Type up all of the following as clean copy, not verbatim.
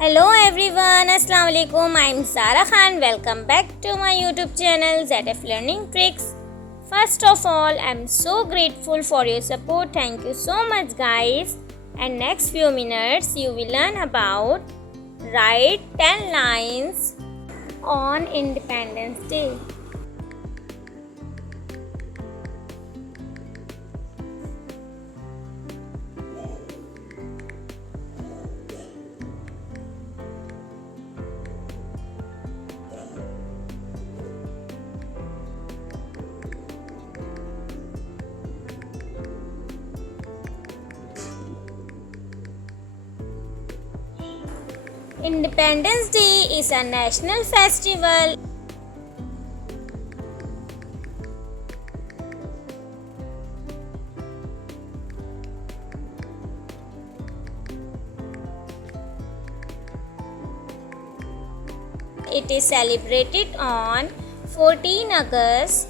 Hello everyone, Assalamu alaikum. I'm Zara Khan. Welcome back to my YouTube channel ZF Learning Tricks. First of all, I'm so grateful for your support. Thank you so much guys. And next few minutes you will learn about write 10 lines on Independence Day. Independence Day is a national festival. It is celebrated on 14 August.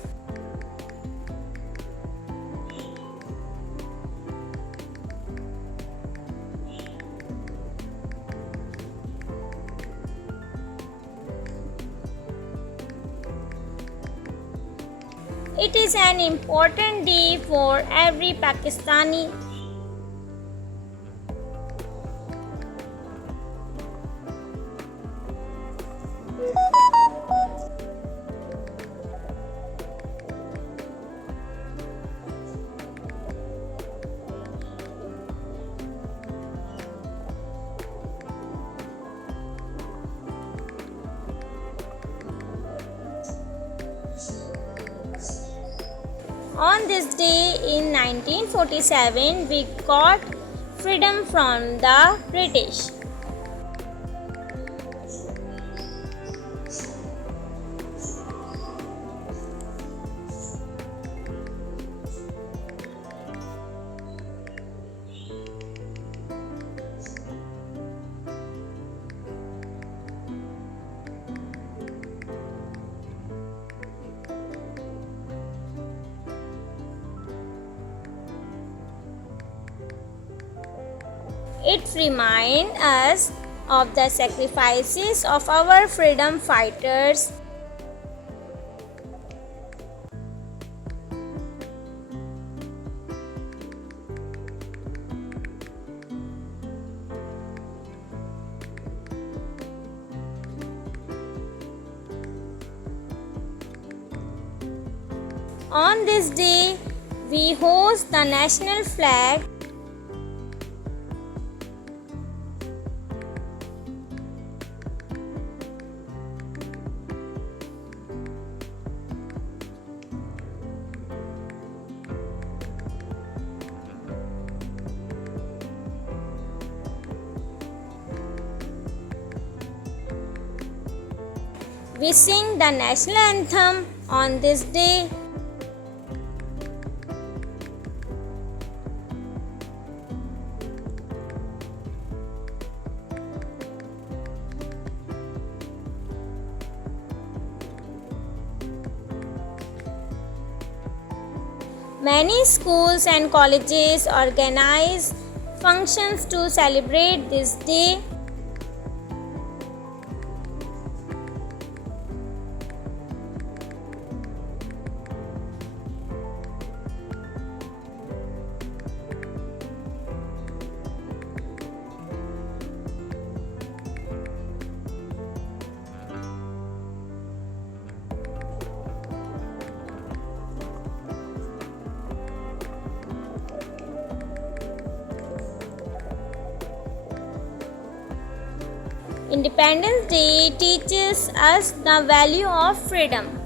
It is an important day for every Pakistani. On this day in 1947, we got freedom from the British. It reminds us of the sacrifices of our freedom fighters. On this day, we hoist the national flag. We sing the national anthem on this day. Many schools and colleges organize functions to celebrate this day. Independence Day teaches us the value of freedom.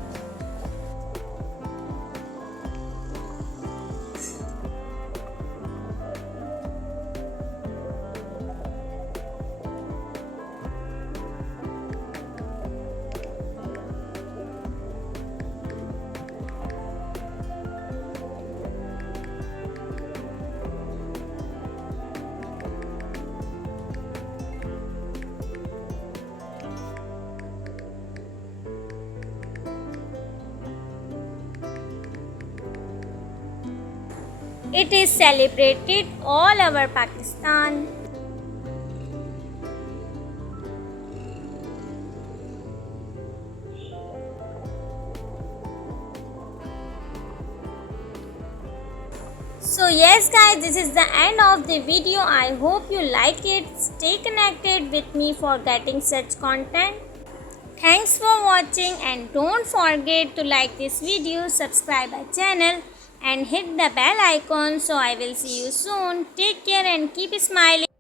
It is celebrated all over Pakistan. So yes guys, this is the end of the video. I hope you like it. Stay connected with me for getting such content. Thanks for watching and don't forget to like this video, subscribe our channel and hit the bell icon. So I will see you soon. Take care and keep smiling.